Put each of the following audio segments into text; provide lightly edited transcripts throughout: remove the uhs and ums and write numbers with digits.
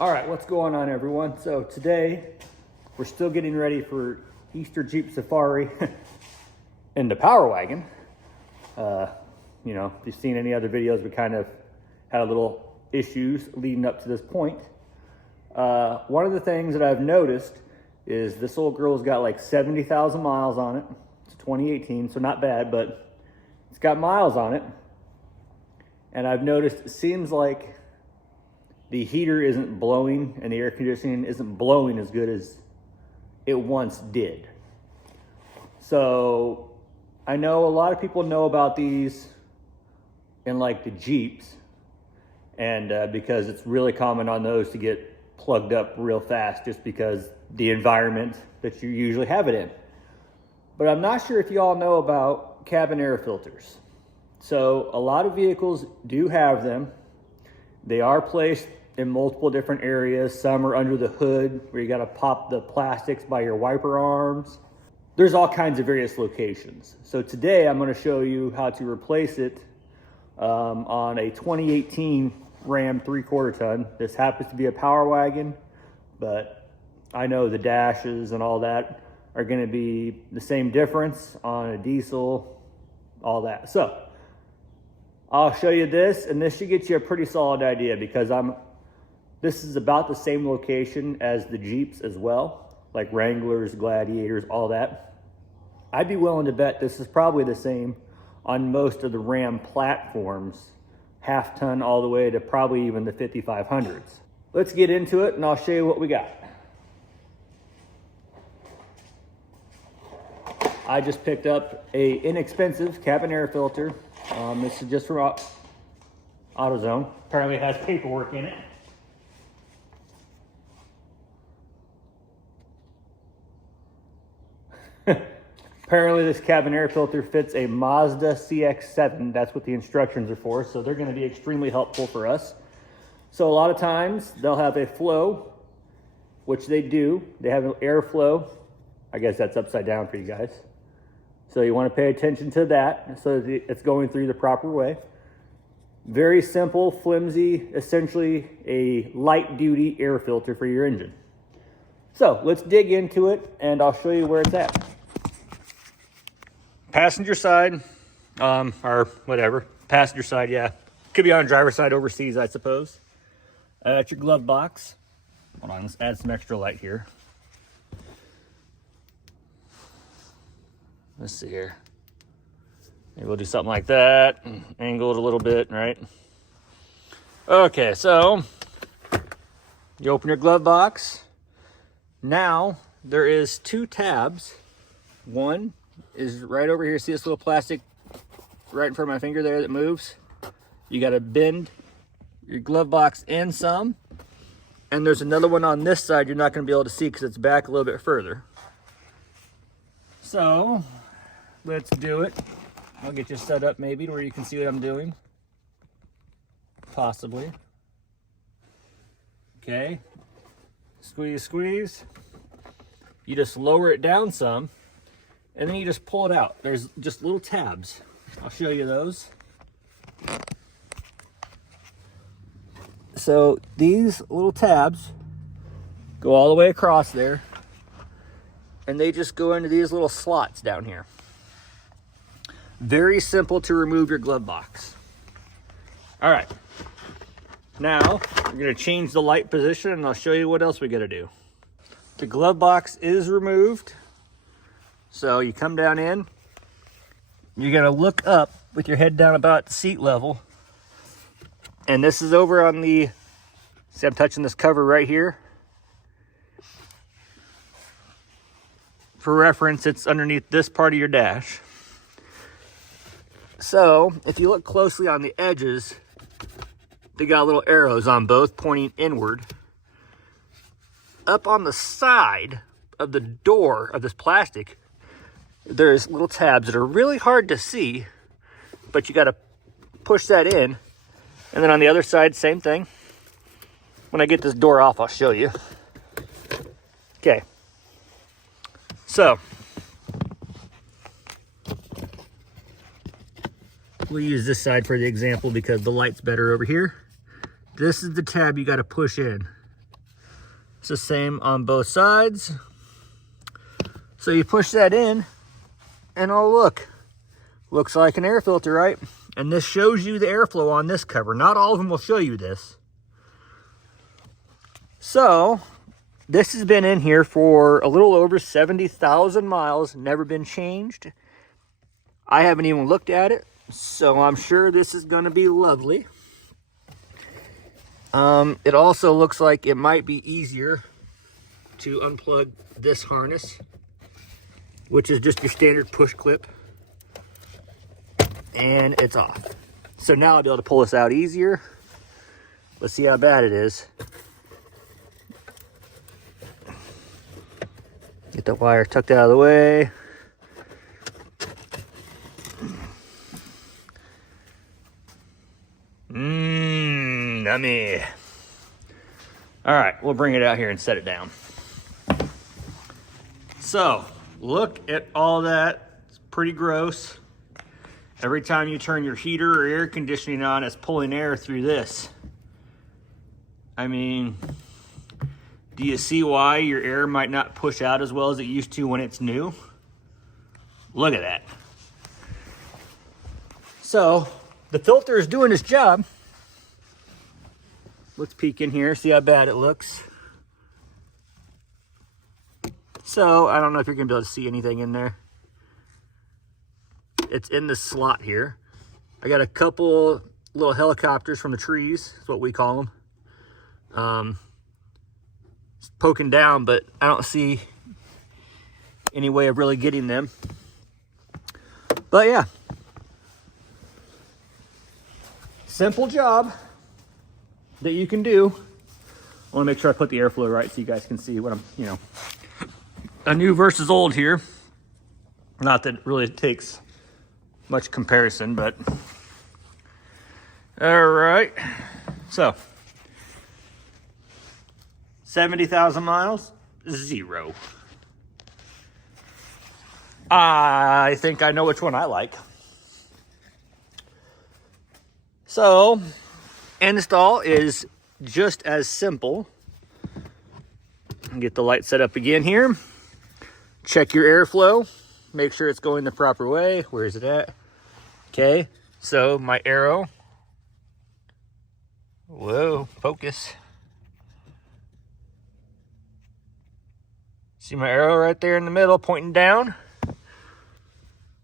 All right, what's going on, everyone? So today we're still getting ready for Easter Jeep Safari in the Power Wagon. You know, if you've seen any other videos, we kind of had a little issues leading up to this point. One of the things that I've noticed is this old girl's got like 70,000 miles on it. It's 2018, so not bad, but it's got miles on it. And I've noticed it seems like the heater isn't blowing and the air conditioning isn't blowing as good as it once did. So I know a lot of people know about these in like the Jeeps, and because it's really common on those to get plugged up real fast just because the environment that you usually have it in. But I'm not sure if you all know about cabin air filters. So a lot of vehicles do have them. They are placed in multiple different areas. Some are under the hood where you got to pop the plastics by your wiper arms. There's all kinds of various locations. So today I'm going to show you how to replace it on a 2018 Ram 3/4 ton. This happens to be a Power Wagon, but I know the dashes and all that are going to be the same difference on a diesel, all that. So I'll show you this, and this should get you a pretty solid idea because this is about the same location as the Jeeps as well, like Wranglers, Gladiators, all that. I'd be willing to bet this is probably the same on most of the Ram platforms, half ton all the way to probably even the 5500s. Let's get into it and I'll show you what we got. I just picked up a inexpensive cabin air filter. This is just from AutoZone. Apparently it has paperwork in it. Apparently this cabin air filter fits a Mazda CX-7. That's what the instructions are for. So they're going to be extremely helpful for us. So a lot of times they'll have a flow, which they do. They have an airflow. I guess that's upside down for you guys. So you want to pay attention to that so that it's going through the proper way. Very simple, flimsy, essentially a light duty air filter for your engine. So let's dig into it and I'll show you where it's at. Passenger side, or whatever, passenger side, yeah. Could be on driver's side overseas, I suppose. That's your glove box. Hold on, let's add some extra light here. Let's see here. Maybe we'll do something like that, angle it a little bit, right? Okay, so you open your glove box. Now there is two tabs. One is right over here. See this little plastic right in front of my finger there that moves? You got to bend your glove box in some. And there's another one on this side you're not going to be able to see because it's back a little bit further. So let's do it. I'll get you set up maybe to where you can see what I'm doing. Possibly. Okay. Squeeze, squeeze. You just lower it down some. And then you just pull it out. There's just little tabs. I'll show you those. So these little tabs go all the way across there. And they just go into these little slots down here. Very simple to remove your glove box. All right. Now, we're going to change the light position and I'll show you what else we got to do. The glove box is removed. So you come down in, you're gonna look up with your head down about the seat level. And this is over on the, see I'm touching this cover right here. For reference, it's underneath this part of your dash. So if you look closely on the edges, they got little arrows on both pointing inward. Up on the side of the door of this plastic, there's little tabs that are really hard to see, but you got to push that in. And then on the other side, same thing. When I get this door off, I'll show you. Okay. So we'll use this side for the example because the light's better over here. This is the tab you got to push in. It's the same on both sides. So you push that in, and oh look, looks like an air filter, right? And this shows you the airflow on this cover. Not all of them will show you this. So this has been in here for a little over 70,000 miles, never been changed. I haven't even looked at it, so I'm sure this is gonna be lovely. It also looks like it might be easier to unplug this harness, which is just your standard push clip, and it's off. So now I'll be able to pull this out easier. Let's see how bad it is. Get the wire tucked out of the way. Yummy. All right, we'll bring it out here and set it down. So, look at all that. It's pretty gross. Every time you turn your heater or air conditioning on, it's pulling air through this. I mean, do you see why your air might not push out as well as it used to when it's new? Look at that. So, the filter is doing its job. Let's peek in here, see how bad it looks. So, I don't know if you're gonna be able to see anything in there. It's in this slot here. I got a couple little helicopters from the trees, is what we call them. It's poking down, but I don't see any way of really getting them. But yeah. Simple job that you can do. I want to make sure I put the airflow right so you guys can see what I'm, a new versus old here. Not that it really takes much comparison, but all right. So 70,000 miles, 0. I think I know which one I like. So, install is just as simple. Get the light set up again here. Check your airflow. Make sure it's going the proper way. Where is it at? Okay, so my arrow. Whoa, focus. See my arrow right there in the middle pointing down?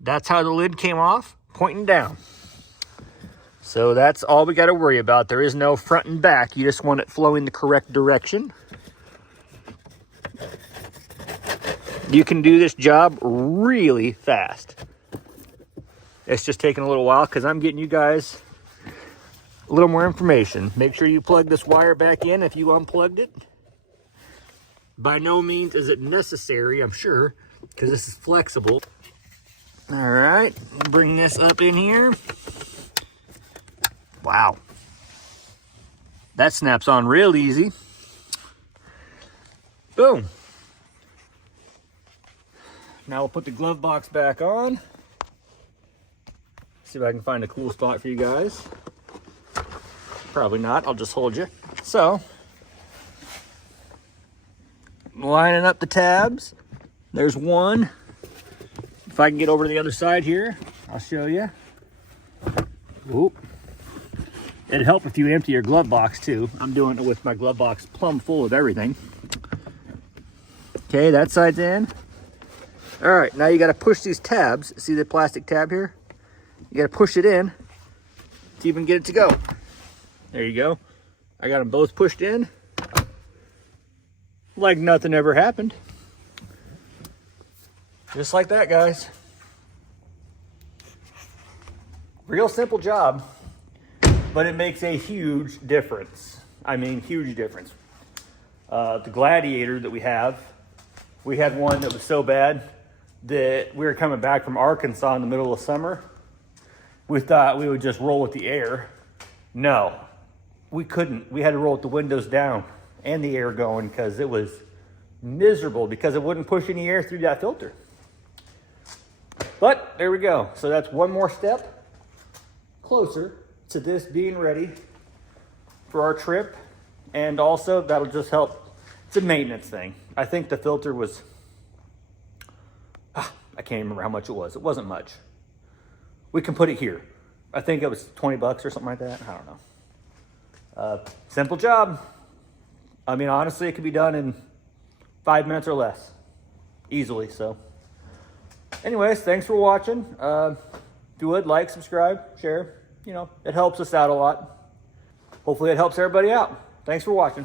That's how the lid came off, pointing down. So that's all we got to worry about. There is no front and back. You just want it flowing the correct direction. You can do this job really fast. It's just taking a little while because I'm getting you guys a little more information. Make sure you plug this wire back in if you unplugged it. By no means is it necessary, I'm sure, because this is flexible. All right, bring this up in here. Wow. That snaps on real easy. Boom. Now we'll put the glove box back on. See if I can find a cool spot for you guys. Probably not, I'll just hold you. So, lining up the tabs. There's one. If I can get over to the other side here, I'll show you. Oop. It'd help if you empty your glove box too. I'm doing it with my glove box plumb full of everything. Okay, that side's in. All right, now you gotta push these tabs. See the plastic tab here? You gotta push it in to even get it to go. There you go. I got them both pushed in. Like nothing ever happened. Just like that, guys. Real simple job, but it makes a huge difference. I mean, huge difference. The Gladiator that we had one that was so bad that we were coming back from Arkansas in the middle of summer. We thought we would just roll with the air. No, we couldn't. We had to roll with the windows down and the air going because it was miserable because it wouldn't push any air through that filter. But there we go. So that's one more step closer to this being ready for our trip. And also that'll just help It's a maintenance thing. I think the filter was, I can't remember how much it was. It wasn't much. We can put it here. I think it was 20 bucks or something like that. I don't know. Simple job. I mean, honestly, it could be done in 5 minutes or less. Easily, so. Anyways, thanks for watching. If you would, like, subscribe, share. You know, it helps us out a lot. Hopefully it helps everybody out. Thanks for watching.